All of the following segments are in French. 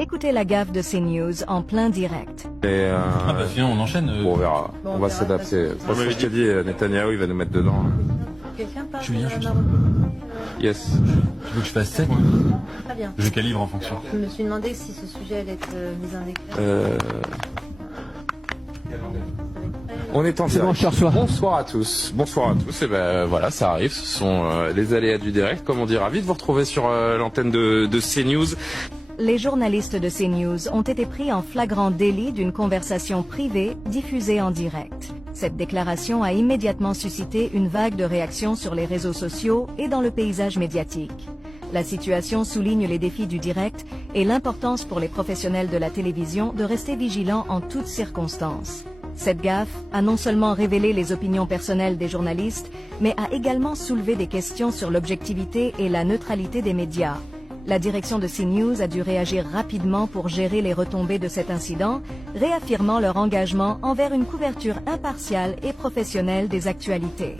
Écoutez la gaffe de CNews en plein direct. Ah bah viens, on enchaîne. Bon, on verra. Bon, on va on verra, s'adapter. parce que- Parce que je t'ai dit, Netanyahou, il va nous mettre dedans. Quelqu'un parle Je viens, de je la viens. Yes. Tu veux que je fasse 7 Très bien. Je calibre en fonction. Je me suis demandé si ce sujet allait être mis en éclair. On est en C'est bon, direct. je te reçois. Bonsoir à tous. Bonsoir à tous. Et ben voilà, ça arrive. Ce sont les aléas du direct, comme on dit. Ravi de vous retrouver sur l'antenne de CNews. Les journalistes de CNews ont été pris en flagrant délit d'une conversation privée diffusée en direct. Cette déclaration a immédiatement suscité une vague de réactions sur les réseaux sociaux et dans le paysage médiatique. La situation souligne les défis du direct et l'importance pour les professionnels de la télévision de rester vigilants en toutes circonstances. Cette gaffe a non seulement révélé les opinions personnelles des journalistes, mais a également soulevé des questions sur l'objectivité et la neutralité des médias. La direction de CNews a dû réagir rapidement pour gérer les retombées de cet incident, réaffirmant leur engagement envers une couverture impartiale et professionnelle des actualités.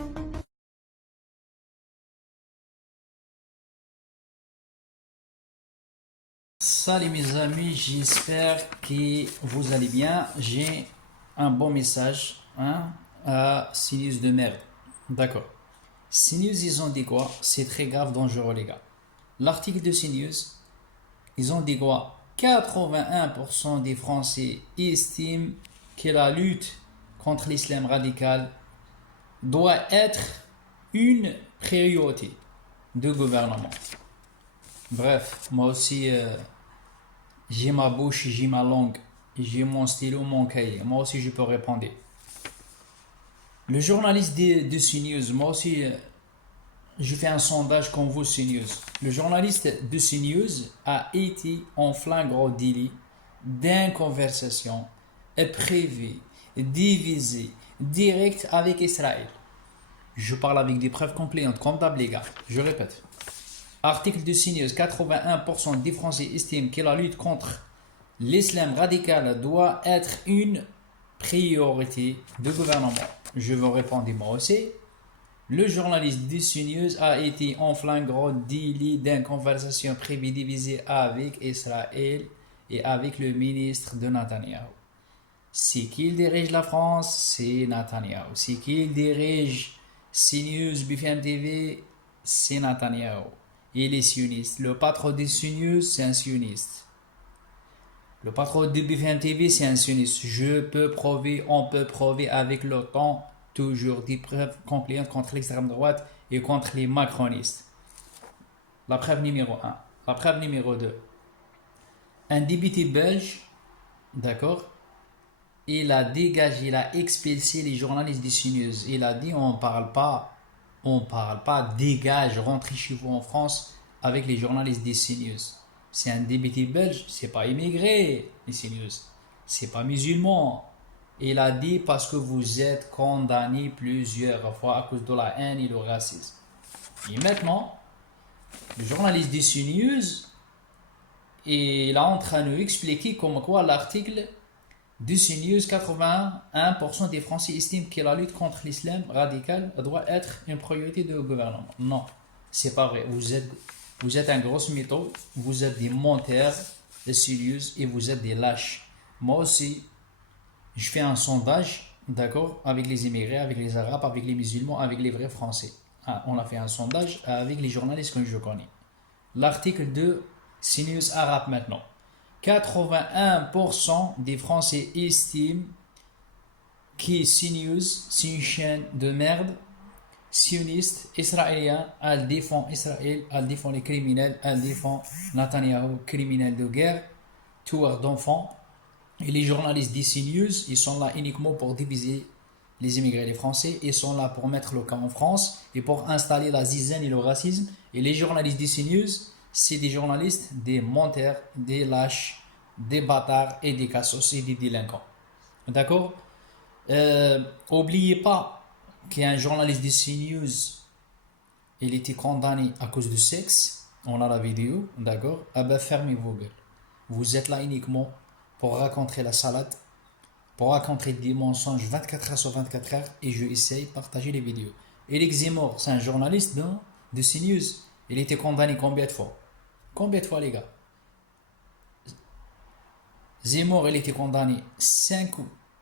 Salut mes amis, j'espère que vous allez bien. J'ai un bon message à CNews de merde. D'accord. CNews, ils ont dit quoi? C'est très grave, dangereux les gars. L'article de CNews, ils ont dit quoi? 81% des Français estiment que la lutte contre l'islam radical doit être une priorité de gouvernement. Bref, moi aussi, j'ai ma bouche, j'ai ma langue, j'ai mon stylo, mon cahier. Moi aussi, je peux répondre. Le journaliste de CNews, moi aussi, je fais un sondage comme vous, CNews. Le journaliste de CNews a été en flagrant délit d'une conversation privée, divisée, directe avec Israël. Je parle avec des preuves compliantes, comptables les gars. Je répète. Article de CNews, 81% des Français estiment que la lutte contre l'islam radical doit être une priorité de gouvernement. Je vous répondre moi aussi. Le journaliste de CNews a été en flagrant délit d'une conversation privée divisée avec Israël et avec le ministre de Netanyahou. C'est qui dirige la France? C'est Netanyahou. C'est qui dirige CNews, BFM TV? C'est Netanyahou. Il est sioniste. Le patron de CNews, c'est un sioniste. Le patron de BFM TV, c'est un sioniste. Je peux prouver, on peut prouver avec le temps, toujours des preuves concluantes contre l'extrême droite et contre les macronistes. La preuve numéro 1. La preuve numéro 2. Un député belge, d'accord, il a dégagé, il a expulsé les journalistes de CNews. Il a dit on parle pas, dégage, rentrez chez vous en France avec les journalistes de CNews. C'est un député belge, c'est pas immigré, les CNews. C'est pas musulman. Il a dit parce que vous êtes condamné plusieurs fois à cause de la haine et le racisme. Et maintenant, le journaliste de CNews, il est en train de nous expliquer comme quoi l'article de CNews, 81% des Français estiment que la lutte contre l'islam radical doit être une priorité de gouvernement. Non, c'est pas vrai. Vous êtes un gros mytho, vous êtes des menteurs de CNews et vous êtes des lâches. Moi aussi, je fais un sondage, d'accord, avec les immigrés, avec les arabes, avec les musulmans, avec les vrais français. On a fait un sondage avec les journalistes que je connais. L'article de CNews arabe maintenant. 81% des Français estiment que CNews, c'est une chaîne de merde, sioniste, israélien, elle défend Israël, elle défend les criminels, elle défend Netanyahou, criminel de guerre, tueur d'enfants. Et les journalistes de CNews, ils sont là uniquement pour diviser les immigrés et les Français. Ils sont là pour mettre le camp en France et pour installer la zizanie et le racisme. Et les journalistes de CNews, c'est des journalistes, des menteurs, des lâches, des bâtards et des cassos et des délinquants. D'accord? Oubliez pas qu'un journaliste de CNews, il était condamné à cause de sexe. On a la vidéo, d'accord? Ah ben fermez vos gueules. Vous êtes là uniquement pour raconter la salade, pour raconter des mensonges 24 heures sur 24 heures et je essaye de partager les vidéos. Éric Zemmour, c'est un journaliste de CNews. Il était condamné combien de fois? Combien de fois les gars? Zemmour, il était condamné 5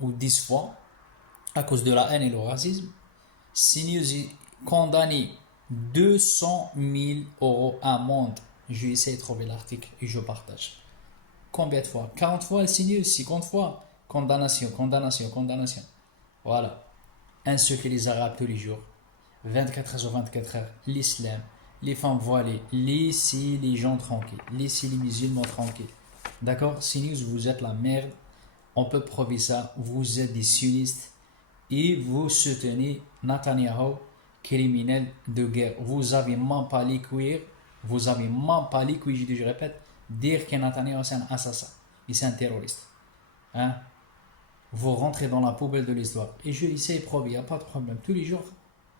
ou 10 fois à cause de la haine et le racisme. CNews est condamné 200 000 € amende. Je vais essayer de trouver l'article et je partage. Combien de fois? 40 fois le CNews, 50 fois. Condamnation, condamnation, condamnation. Voilà. Insulter les Arabes tous les jours. 24 heures sur 24 heures. L'islam, les femmes voilées. Laissez les gens tranquilles. Laissez les musulmans tranquilles. D'accord? CNews, vous êtes la merde. On peut prouver ça. Vous êtes des sionistes. Et vous soutenez Netanyahou, criminel de guerre. Vous avez même pas les couilles. Vous avez même pas les couilles, je répète, dire que Netanyahou c'est un assassin. Et c'est un terroriste. Hein? Vous rentrez dans la poubelle de l'histoire. Et je essaie de prouver, il n'y a pas de problème. Tous les jours.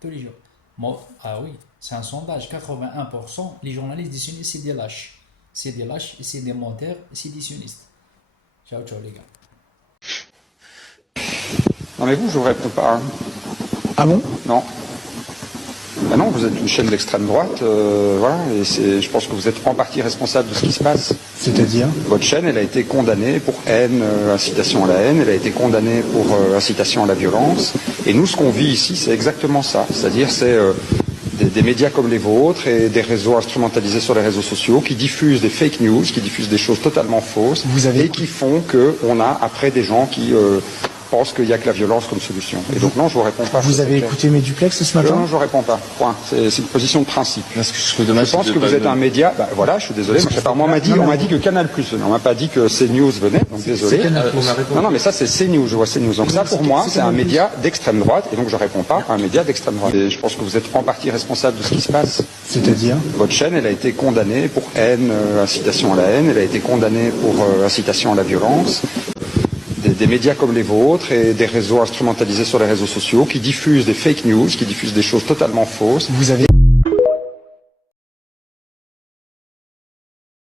Tous les jours. Moi, ah oui, c'est un sondage. 81%, les journalistes des sionistes, c'est des lâches. C'est des lâches, et c'est des menteurs, et c'est des sionistes. Ciao, ciao les gars. Non mais vous, je vous réponds pas. Hein. Ah bon? Non. Ben non, vous êtes une chaîne d'extrême droite, voilà, et je pense que vous êtes en partie responsable de ce qui se passe. C'est-à-dire? Votre chaîne, elle a été condamnée pour haine, incitation à la haine, elle a été condamnée pour incitation à la violence, et nous, ce qu'on vit ici, c'est exactement ça. C'est-à-dire, c'est des médias comme les vôtres et des réseaux instrumentalisés sur les réseaux sociaux qui diffusent des fake news, qui diffusent des choses totalement fausses, et qui font qu'on a après des gens qui pensent qu'il n'y a que la violence comme solution. Et donc non, je vous réponds pas. Vous avez écouté mes duplex ce matin? Non, je réponds pas. Point. C'est une position de principe. Parce que je trouve dommage. Je pense que vous êtes un média. Bah, voilà, je suis désolé. Moi, on m'a dit que Canal+. On m'a pas dit que CNews venait. Donc désolé. Non, mais ça c'est CNews. Je vois CNews. Donc ça, pour moi, c'est un média d'extrême droite. Et donc je réponds pas à un média d'extrême droite. Et je pense que vous êtes en partie responsable de ce qui se passe. C'est-à-dire? Votre chaîne, elle a été condamnée pour haine, incitation à la haine. Elle a été condamnée pour incitation à la violence. Des médias comme les vôtres et des réseaux instrumentalisés sur les réseaux sociaux qui diffusent des fake news, qui diffusent des choses totalement fausses,